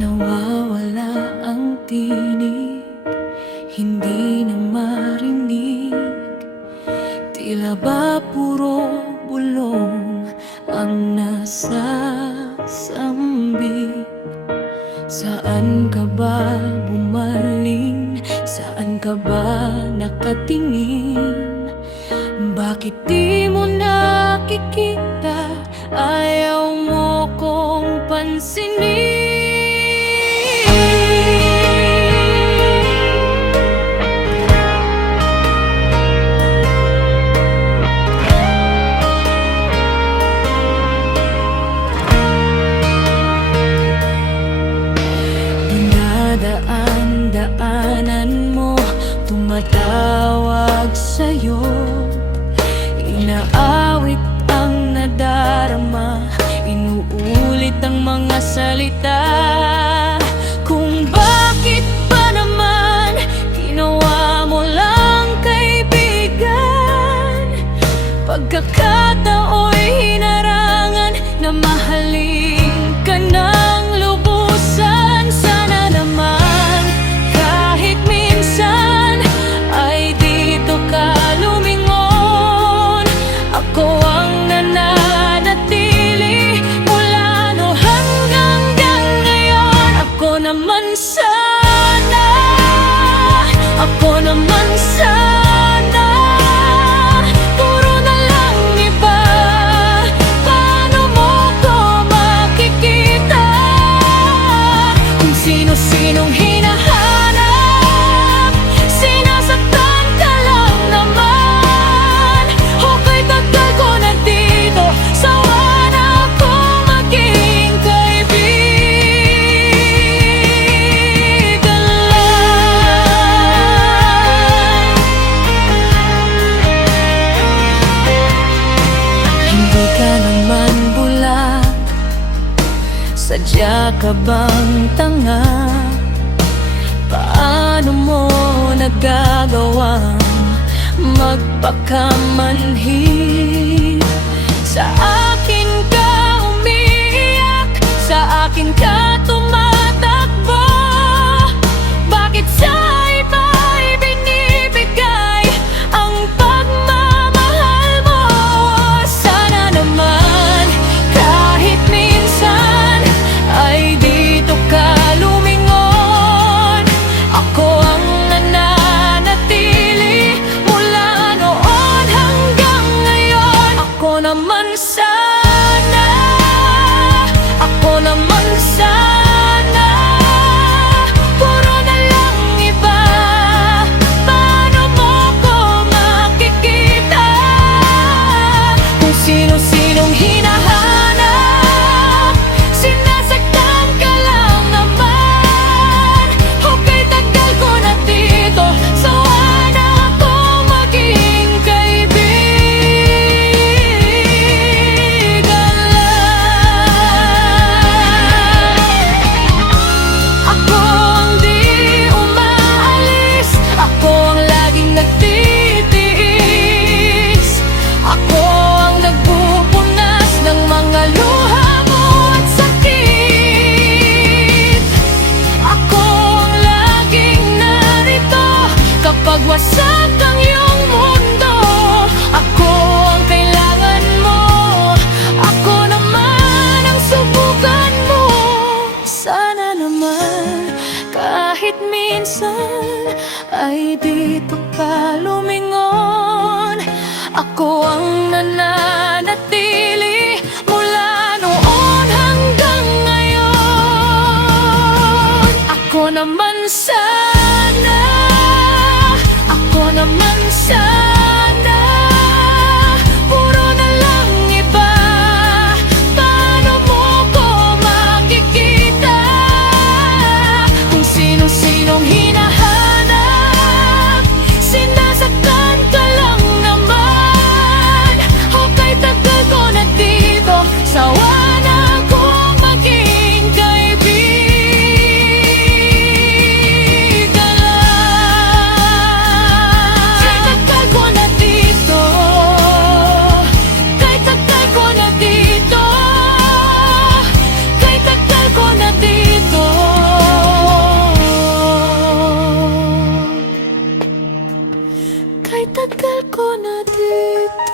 Nawawala ang tinig, hindi na marinig. Tila ba puro bulong ang nasasambit? Saan ka ba bumaling? Saan ka ba nakatingin? Bakit di mo nakikita? Ayaw mo kong pansinin. Dinadaan-daanan mo, tumatawag sa'yo. Inaawit ang nadarama, inuulit ang mga salita. Kung bakit ba naman ginawa mo lang kaibigan? Pagkakatao'y hinarangan na mahalin ka ng lubusan. Sana naman kahit minsan ay dito ka lumingon. Ako ang nananatili mula no hanggang ngayon. Ako naman sana, ako naman sana, puro na lang iba. Paano mo ko makikita? Kung sino-sinong hinahanap, sinasaktan ka lang naman. Okay, tagal ko na dito, sawa na ako maging kaibigan lang. Hindi ka naman bulag, sadya ka bang tanga? Paano mo nagagawang magpakamanhid? Sa akin ka umiiyak, sa akin ka tumatakbo. Bakit sa iba ibinibigay ang pagmamahal mo? Sana naman kahit minsan ay dito ka lumingon. Ako ang nananatili mula noon hanggang ngayon. Ako naman sana, ako naman sana, puro na lang iba. Paano mo ko makikita? Kung sino-sinong hinahanap, sinasaktan ka lang naman. Okay, tagal ko na dito, sawa na ako maging kaibigan lang. Ako ang di umaalis, ako ang laging nagtitiis. Ako ang nagpupunas ng mga luha mo at sakit. Ako ang laging narito kapag wasak ang iyong mundo. Ako ang kailangan mo, ako naman ang subukan mo. Sana naman kahit minsan ay dito ka lumingon. Ako ang nananatili mula noon hanggang ngayon. Ako naman sana, ako naman sana, puro na lang iba. Paano mo ko makikita? Kung sino-sinong hinahanap, sinasaktan ka lang naman. Okay, tagal ko na dito, sawa na akong maging kaibigan lang. Tagal ko na Kahit tagal ko na dito